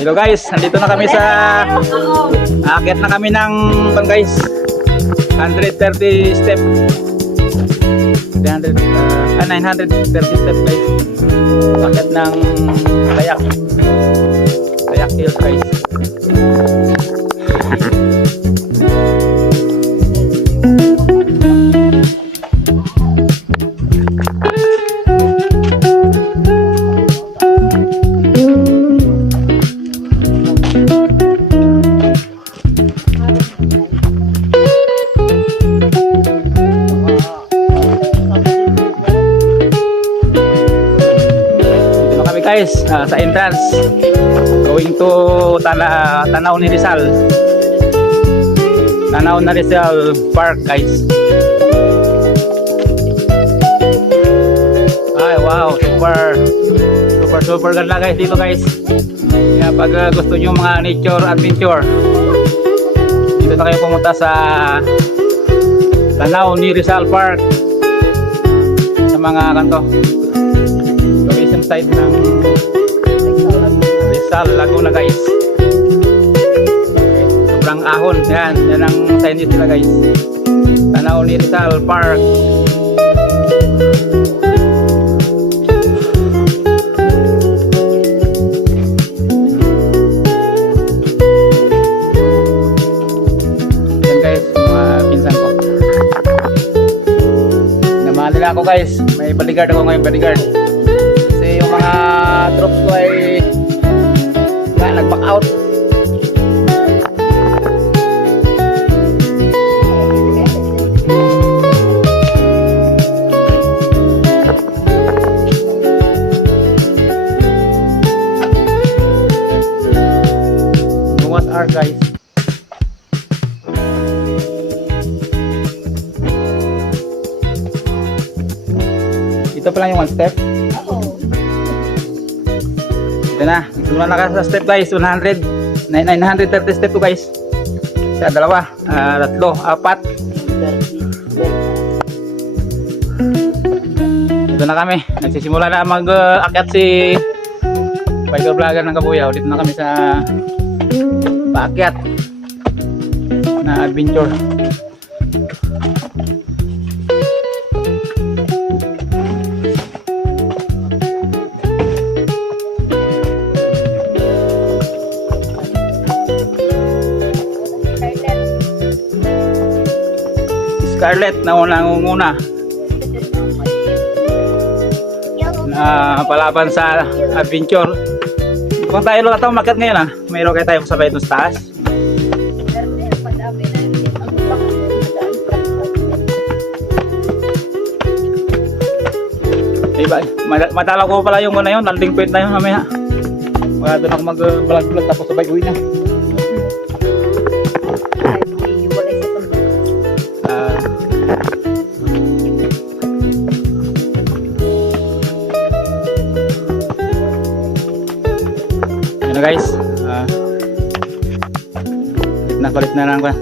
Hello guys, nandito na kami sa aakyat na kami ng guys 130 step 930 step guys. Aakyat ng kayak hills guys. Guys, sa entrance going to Tanaw ni Rizal Park guys. Ay wow, super ganda guys dito guys. Kaya pag gusto nyo mga nature adventure, dito na kayo pumunta sa Tanaw ni Rizal Park, sa mga kanto tourism site ng Rizal, Laguna guys. Sobrang ahon, yan ang signage nila guys. Tanaw ni Rizal Park. Yan guys, mga pinsan ko. Naman nila ako guys, may bodyguard ako ngayon, bodyguard. Yung mga troops ko ay nag-back out. What are guys? Ito pa lang yung one step. Ito na, sunod na sa step guys, 930 step to guys. Sa dalawa, tatlo, apat. Ito na kami, nagsisimula na mag-akyat si biker vlogger ng Kabuyaw. Dito na kami sa paakyat na adventure. Scarlett na unang-una na palaban sa adventure. Kung tayo lang ito umakyat ngayon mayroon kayo tayo sabay doon sa taas. Diba, madala ko pala yung muna yun, landing point na yun mamaya. Wala doon ako mag-vlog tapos sabay uwi na. Guys, palit na lang ko.